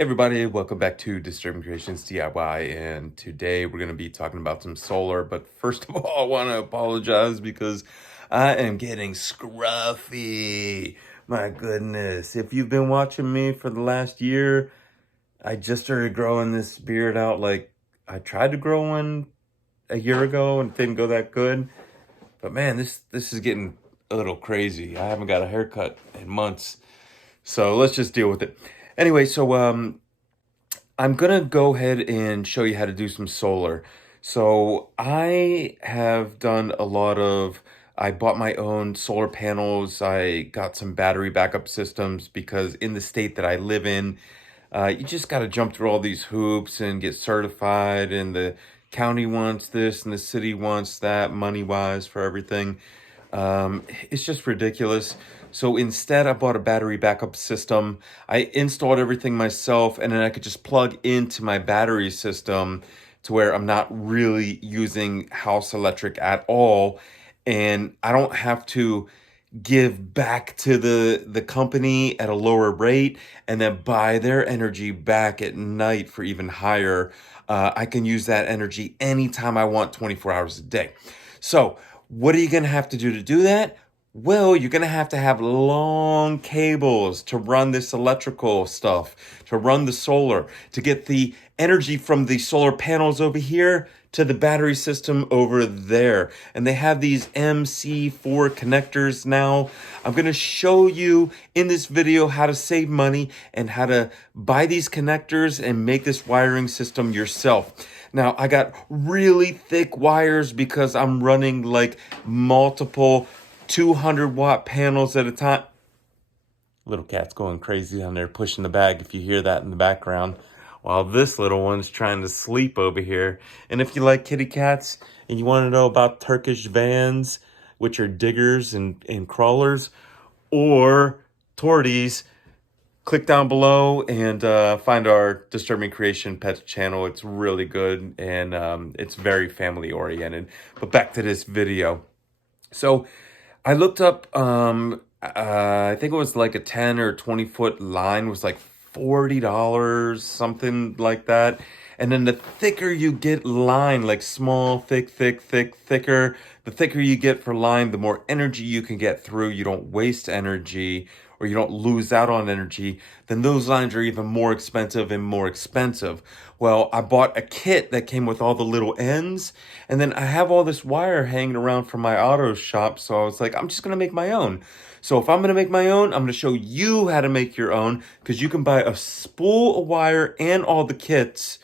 Hey everybody, welcome back to Disturbing Creations DIY, and today we're going to be talking about some solar. But first of all, I want to apologize because I am getting scruffy. My goodness, if you've been watching me for the last year, I just started growing this beard out. Like, I tried to grow one a year ago and it didn't go that good. But man, this is getting a little crazy. I haven't got a haircut in months. So let's just deal with it. Anyway, so I'm gonna go ahead and show you how to do some solar. So I have done a lot of, I bought my own solar panels. I got some battery backup systems because in the state that I live in, you just got to jump through all these hoops and get certified, and the county wants this and the city wants that money-wise for everything. It's just ridiculous. So instead, I bought a battery backup system. I installed everything myself, and then I could just plug into my battery system to where I'm not really using house electric at all. And I don't have to give back to the company at a lower rate and then buy their energy back at night for even higher. I can use that energy anytime I want, 24 hours a day. So what are you going to have to do that? Well, you're going to have long cables to run this electrical stuff, to run the solar, to get the energy from the solar panels over here to the battery system over there. And they have these MC4 connectors now. I'm going to show you in this video how to save money and how to buy these connectors and make this wiring system yourself. Now, I got really thick wires because I'm running like multiple 200-watt panels at a time. Little cat's going crazy down there pushing the bag, if you hear that in the background, while this little one's trying to sleep over here. And if you like kitty cats and you want to know about Turkish vans, which are diggers and crawlers, or torties, click down below and find our Disturbing Creation Pets channel. It's really good, and it's very family oriented. But back to this video. So I looked up, I think it was like a 10 or 20 foot line was like $40, something like that. And then the thicker you get line, like small, thicker, the thicker you get for line, the more energy you can get through. You don't waste energy, or you don't lose out on energy. Then those lines are even more expensive and more expensive. Well, I bought a kit that came with all the little ends, and then I have all this wire hanging around from my auto shop, so I was like, I'm just gonna make my own. So if I'm gonna make my own, I'm gonna show you how to make your own, because you can buy a spool of wire and all the kits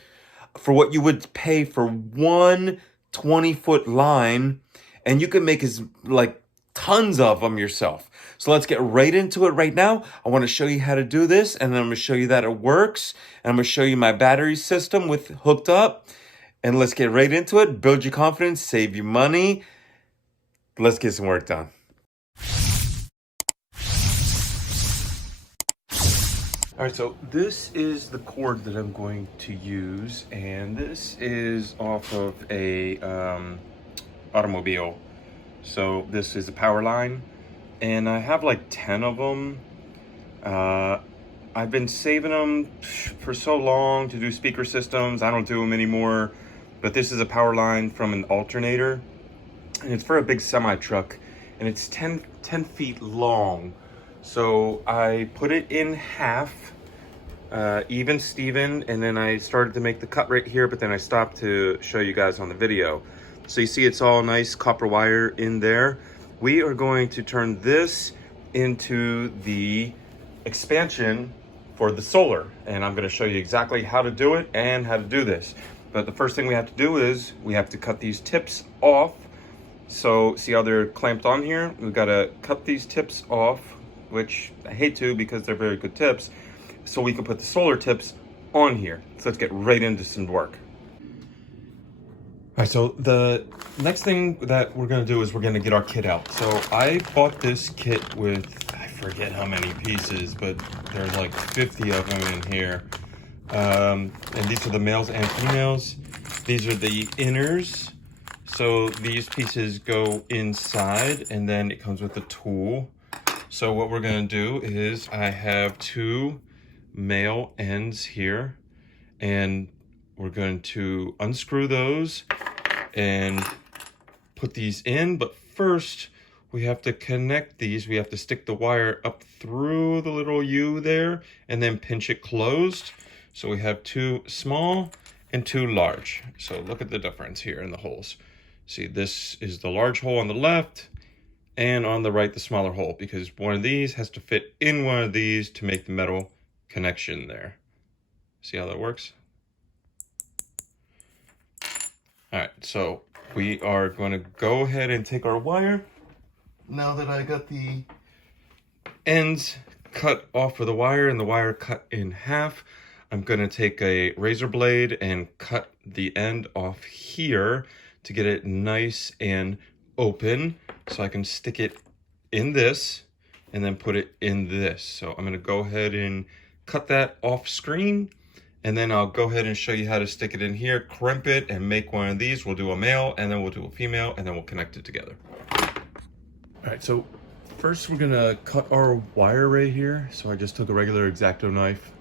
for what you would pay for one 20-foot line, and you can make tons of them yourself. So let's get right into it right now. I want to show you how to do this, and then I'm going to show you that it works, and I'm going to show you my battery system with hooked up, and let's get right into it. Build your confidence, save you money. Let's get some work done. All right, so this is the cord that I'm going to use, and this is off of a automobile. So this is a power line, and I have like 10 of them. I've been saving them for so long to do speaker systems. I don't do them anymore, but this is a power line from an alternator, and it's for a big semi truck, and it's 10 feet long. So I put it in half, even Steven, and then I started to make the cut right here, but then I stopped to show you guys on the video. So you see it's all nice copper wire in there. We are going to turn this into the expansion for the solar, and I'm going to show you exactly how to do it and how to do this. But the first thing we have to do is we have to cut these tips off. So see how they're clamped on here? We've got to cut these tips off, which I hate to because they're very good tips, so we can put the solar tips on here. So let's get right into some work. All right, so the next thing that we're gonna do is we're gonna get our kit out. So I bought this kit with, I forget how many pieces, but there's like 50 of them in here. And these are the males and females. These are the inners. So these pieces go inside, and then it comes with a tool. So what we're gonna do is I have two male ends here, and we're going to unscrew those and put these in. But first, we have to connect these. We have to stick the wire up through the little U there and then pinch it closed. So we have two small and two large. So look at the difference here in the holes. See, this is the large hole on the left, and on the right, the smaller hole, because one of these has to fit in one of these to make the metal connection there. See how that works? All right, so we are going to go ahead and take our wire. Now that I got the ends cut off of the wire and the wire cut in half, I'm going to take a razor blade and cut the end off here to get it nice and open, so I can stick it in this and then put it in this. So I'm going to go ahead and cut that off screen, and then I'll go ahead and show you how to stick it in here, crimp it, and make one of these. We'll do a male, and then we'll do a female, and then we'll connect it together. All right, so first we're gonna cut our wire right here. So I just took a regular X-Acto knife.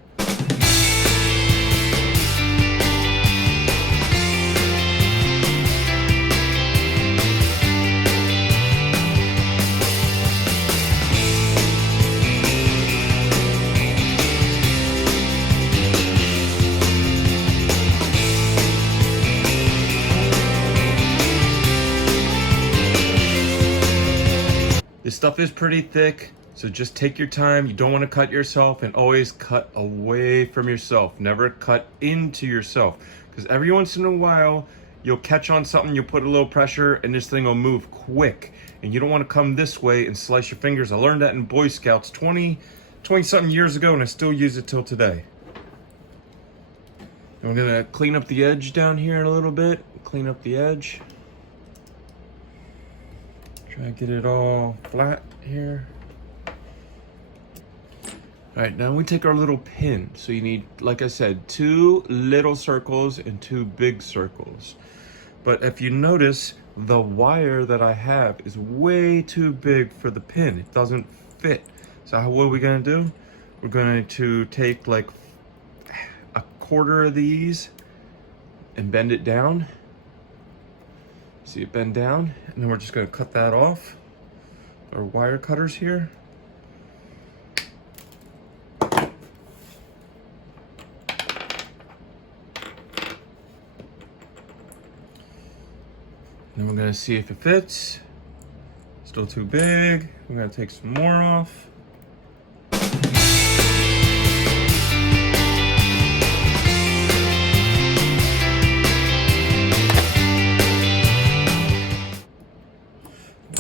This stuff is pretty thick, so just take your time. You don't want to cut yourself, and always cut away from yourself. Never cut into yourself, because every once in a while you'll catch on something, you'll put a little pressure, and this thing will move quick. And you don't want to come this way and slice your fingers. I learned that in Boy Scouts 20 something years ago, and I still use it till today. And we're gonna clean up the edge down here a little bit. Clean up the edge. Try to get it all flat here. All right, now we take our little pin. So you need, like I said, 2 little circles and 2 big circles. But if you notice, the wire that I have is way too big for the pin. It doesn't fit. So what are we gonna do? We're going to take like a quarter of these and bend it down. See it bend down, and then we're just going to cut that off. Our wire cutters here. Then we're going to see if it fits. Still too big. We're going to take some more off.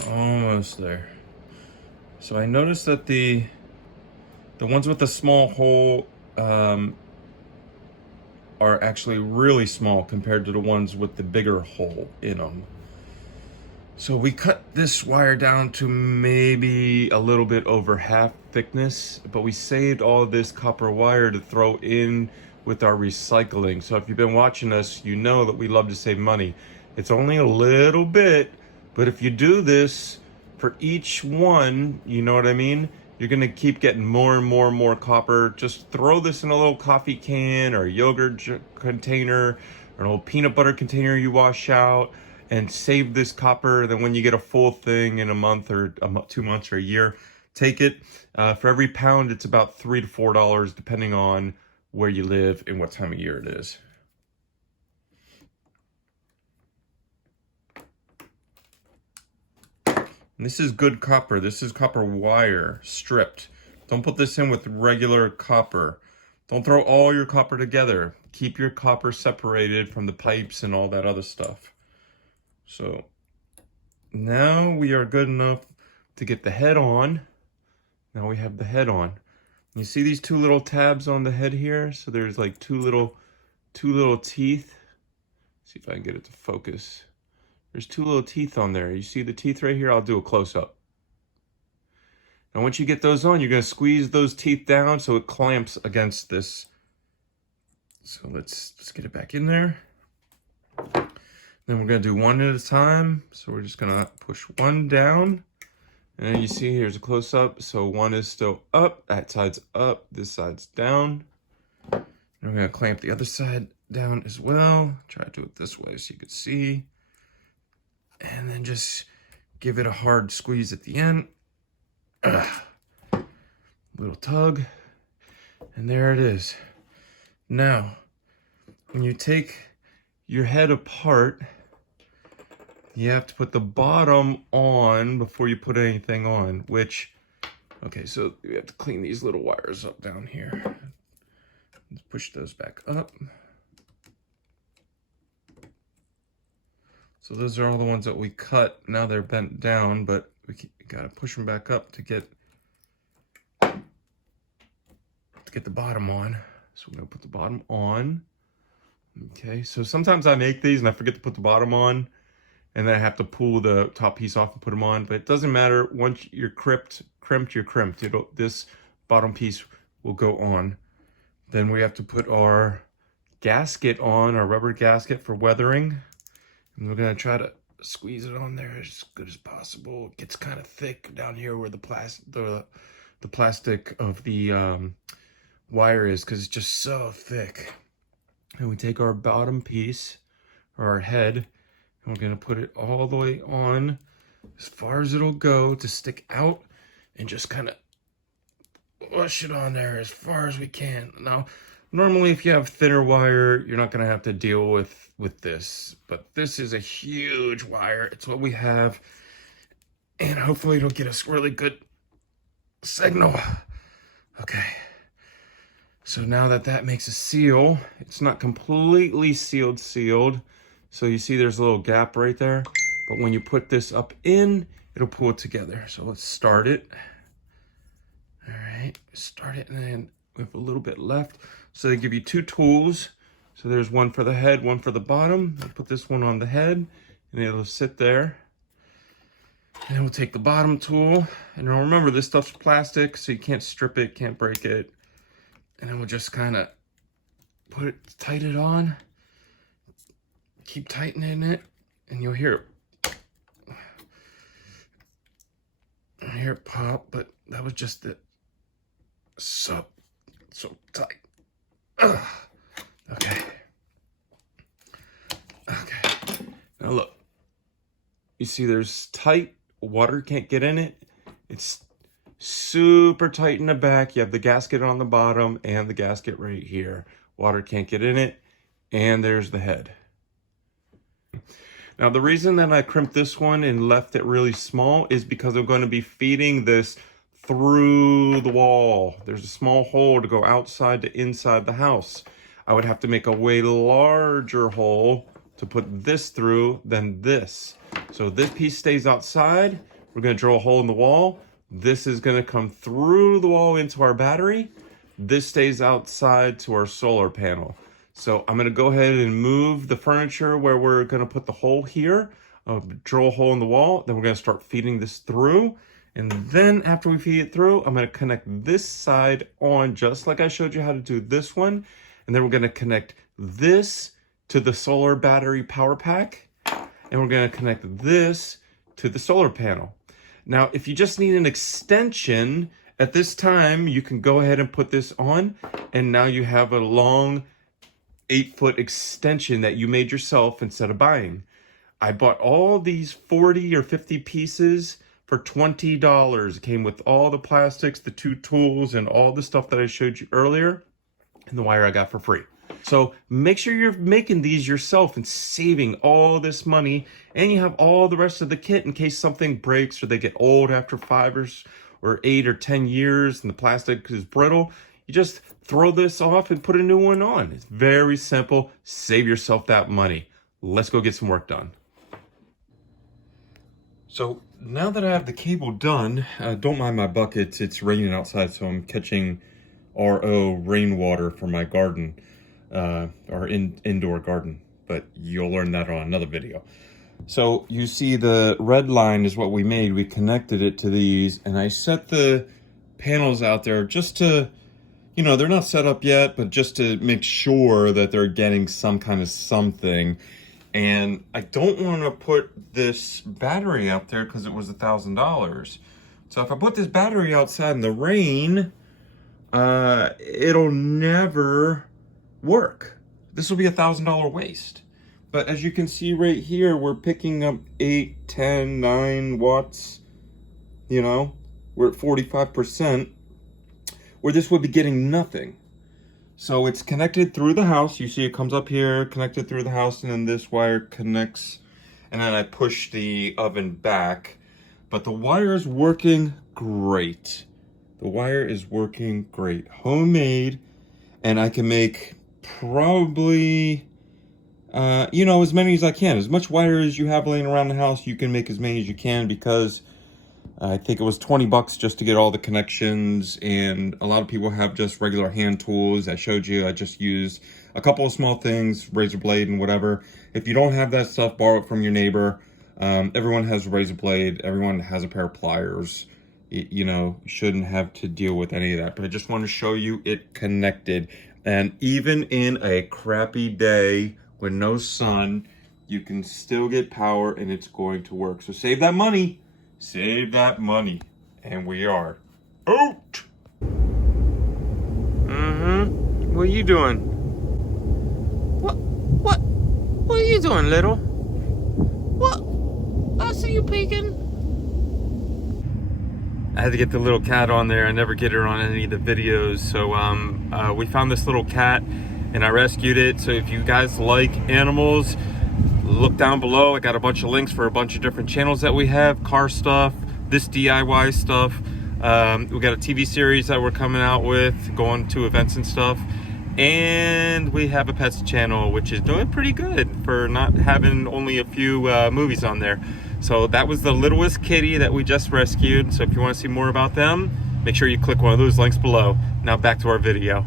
Almost there. So I noticed that the ones with the small hole are actually really small compared to the ones with the bigger hole in them. So we cut this wire down to maybe a little bit over half thickness, but we saved all of this copper wire to throw in with our recycling. So if you've been watching us, you know that we love to save money. It's only a little bit, but if you do this for each one, you know what I mean? You're gonna keep getting more and more and more copper. Just throw this in a little coffee can or a yogurt container or an old peanut butter container you wash out, and save this copper. Then when you get a full thing in a month or 2 months or a year, take it. For every pound, it's about $3 to $4, depending on where you live and what time of year it is. And this is good copper. This is copper wire, stripped. Don't put this in with regular copper. Don't throw all your copper together. Keep your copper separated from the pipes and all that other stuff. So now we are good enough to get the head on. Now we have the head on. You see these 2 little tabs on the head here? So there's like two little teeth. Let's see if I can get it to focus. There's 2 little teeth on there. You see the teeth right here? I'll do a close-up. Now once you get those on, you're gonna squeeze those teeth down so it clamps against this. So let's get it back in there. Then we're gonna do one at a time. So we're just gonna push one down, And then you see here's a close-up. So one is still up, that side's up, this side's down. And I'm gonna clamp the other side down as well. Try to do it this way so you can see. And then just give it a hard squeeze at the end. Little tug. And there it is. Now, when you take your head apart, you have to put the bottom on before you put anything on, which, okay, so we have to clean these little wires up down here. Let's push those back up. So those are all the ones that we cut. Now they're bent down, but we gotta push them back up to get the bottom on. So we're gonna put the bottom on. Okay, so sometimes I make these and I forget to put the bottom on, and then I have to pull the top piece off and put them on, but it doesn't matter. Once you're crimped, you're crimped. This bottom piece will go on. Then we have to put our gasket on, our rubber gasket for weathering. And we're gonna try to squeeze it on there as good as possible. It gets kind of thick down here where the plastic of the wire is, because it's just so thick. And we take our bottom piece, or our head, and we're gonna put it all the way on as far as it'll go to stick out, and just kind of push it on there as far as we can. Now, normally if you have thinner wire, you're not gonna have to deal with this, but this is a huge wire. It's what we have, and hopefully it'll get us really good signal. Okay. So now that makes a seal, it's not completely sealed. So you see there's a little gap right there, but when you put this up in, it'll pull it together. So let's start it. All right, start it, and then we have a little bit left. So they give you two tools. So there's one for the head, one for the bottom. I'll put this one on the head, and it'll sit there. And then we'll take the bottom tool, and remember this stuff's plastic, so you can't strip it, can't break it. And then we'll just kind of tighten it on. Keep tightening it, and you'll hear it pop, but that was just it. So tight. Ugh. Okay. Now look. You see there's tight, water can't get in it. It's super tight in the back. You have the gasket on the bottom and the gasket right here. Water can't get in it. And there's the head. Now the reason that I crimped this one and left it really small is because I'm going to be feeding this through the wall. There's a small hole to go outside to inside the house. I would have to make a way larger hole to put this through than this. So this piece stays outside. We're going to drill a hole in the wall. This is going to come through the wall into our battery. This stays outside to our solar panel. So I'm going to go ahead and move the furniture where we're going to put the hole here. Drill a hole in the wall. Then we're going to start feeding this through. And then after we feed it through, I'm going to connect this side on just like I showed you how to do this one. And then we're going to connect this to the solar battery power pack. And we're going to connect this to the solar panel. Now, if you just need an extension, at this time, you can go ahead and put this on. And now you have a long 8-foot extension that you made yourself instead of buying. I bought all these 40 or 50 pieces for $20. It came with all the plastics, the two tools, and all the stuff that I showed you earlier, and the wire I got for free. So make sure you're making these yourself and saving all this money, and you have all the rest of the kit in case something breaks or they get old after 5 or 8 or 10 years and the plastic is brittle. You just throw this off and put a new one on. It's very simple. Save yourself that money. Let's go get some work done. So now that I have the cable done, don't mind my buckets. It's raining outside, so I'm catching RO rainwater for my garden, or indoor garden, but you'll learn that on another video. So you see the red line is what we made. We connected it to these, and I set the panels out there just to, you know, they're not set up yet, but just to make sure that they're getting some kind of something. And I don't want to put this battery out there because it was $1,000. So if I put this battery outside in the rain, it'll never work. This will be $1,000 waste. But as you can see right here, we're picking up 8, 10, 9 watts. You know, we're at 45%, where this would be getting nothing. So it's connected through the house. You see it comes up here, connected through the house, and then this wire connects, and then I push the oven back. But the wire is working great. The wire is working great. Homemade, and I can make probably, you know, as many as I can. As much wire as you have laying around the house, you can make as many as you can, because I think it was 20 bucks just to get all the connections, and a lot of people have just regular hand tools. I showed you, I just used a couple of small things, razor blade and whatever. If you don't have that stuff, borrow it from your neighbor. Everyone has a razor blade, everyone has a pair of pliers. You know, you shouldn't have to deal with any of that, but I just want to show you it connected. And even in a crappy day with no sun, you can still get power and it's going to work. So save that money. Save that money. And we are out. What are you doing? What are you doing, little? What? I see you peeking. I had to get the little cat on there. I never get her on any of the videos. So we found this little cat and I rescued it. So if you guys like animals, look down below. I got a bunch of links for a bunch of different channels that we have, car stuff, this DIY stuff. We got a TV series that we're coming out with, going to events and stuff. And we have a pets channel, which is doing pretty good for not having only a few movies on there. So that was the littlest kitty that we just rescued. So if you want to see more about them, make sure you click one of those links below. Now back to our video.